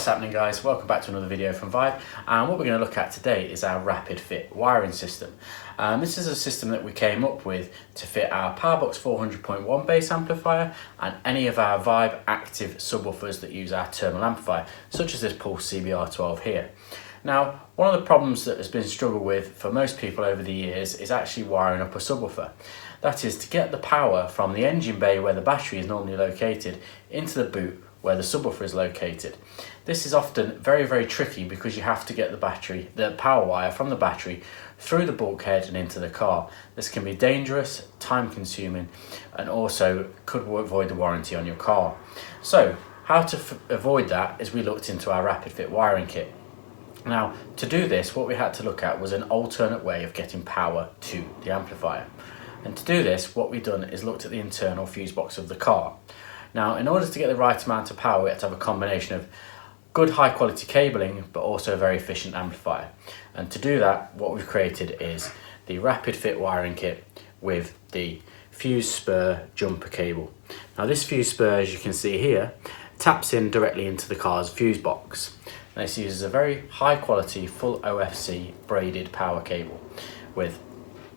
What's happening, guys? Welcome back to another video from Vibe, and what we're going to look at today is our rapid fit wiring system. This is a system that we came up with to fit our Powerbox 400.1 bass amplifier and any of our Vibe active subwoofers that use our terminal amplifier, such as this Pulse CBR12 here. Now, one of the problems that has been struggled with for most people over the years is actually wiring up a subwoofer. That is, to get the power from the engine bay where the battery is normally located into the boot where the subwoofer is located. This is often very tricky because you have to get the power wire from the battery through the bulkhead and into the car. This can be dangerous, time consuming, and also could void the warranty on your car. So how to avoid that is we looked into our rapid fit wiring kit. Now, to do this, what we had to look at was an alternate way of getting power to the amplifier. And to do this, what we've done is looked at the internal fuse box of the car. Now, in order to get the right amount of power, we had to have a combination of good high quality cabling, but also a very efficient amplifier. And to do that, what we've created is the rapid fit wiring kit with the fuse spur jumper cable. Now, this fuse spur, as you can see here, taps in directly into the car's fuse box. And this uses a very high quality full OFC braided power cable with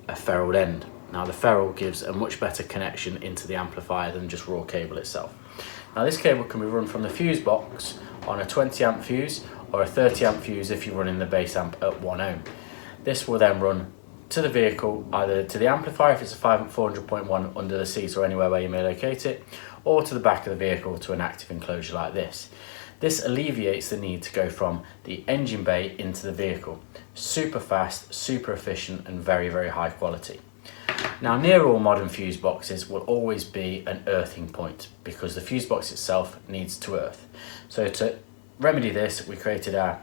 a ferruled end. Now, the ferrule gives a much better connection into the amplifier than just raw cable itself. Now, this cable can be run from the fuse box on a 20 amp fuse or a 30 amp fuse if you're running the base amp at 1 ohm. This will then run to the vehicle, either to the amplifier if it's a 400.1 under the seat or anywhere where you may locate it, or to the back of the vehicle to an active enclosure like this. This alleviates the need to go from the engine bay into the vehicle. Super fast, super efficient, and very high quality. Now, near all modern fuse boxes will always be an earthing point because the fuse box itself needs to earth. So to remedy this, we created our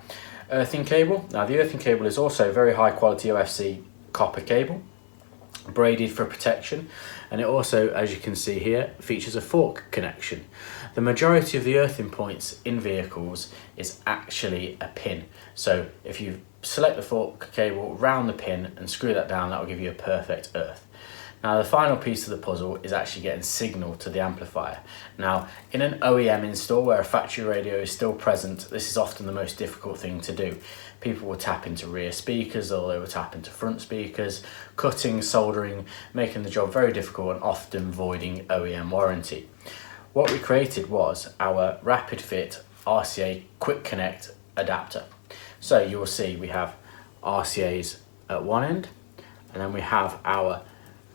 earthing cable. Now, the earthing cable is also very high quality OFC copper cable, braided for protection, and it also, as you can see here, features a fork connection. The majority of the earthing points in vehicles is actually a pin. So if you select the fork cable round the pin and screw that down, that will give you a perfect earth. Now, the final piece of the puzzle is actually getting signal to the amplifier. Now, in an OEM install where a factory radio is still present, this is often the most difficult thing to do. People will tap into rear speakers or they will tap into front speakers, cutting, soldering, making the job very difficult and often voiding OEM warranty. What we created was our rapid fit RCA quick connect adapter. So you will see we have RCAs at one end, and then we have our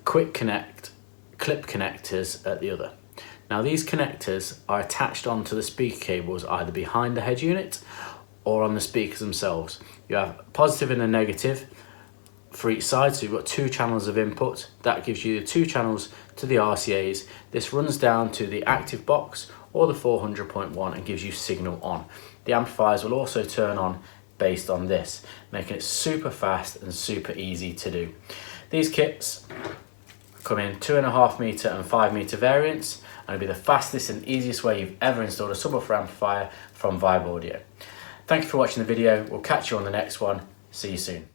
quick connect clip connectors at the other. Now, these connectors are attached onto the speaker cables either behind the head unit or on the speakers themselves. You have positive and a negative for each side, so you've got 2 channels of input. That gives you the 2 channels to the RCAs. This runs down to the active box or the 400.1 and gives you signal on. The amplifiers will also turn on based on this, making it super fast and super easy to do. These kits come in 2.5 meter and 5 meter variants, and it'll be the fastest and easiest way you've ever installed a subwoofer amplifier from Vibe Audio. Thank you for watching the video. We'll catch you on the next one. See you soon.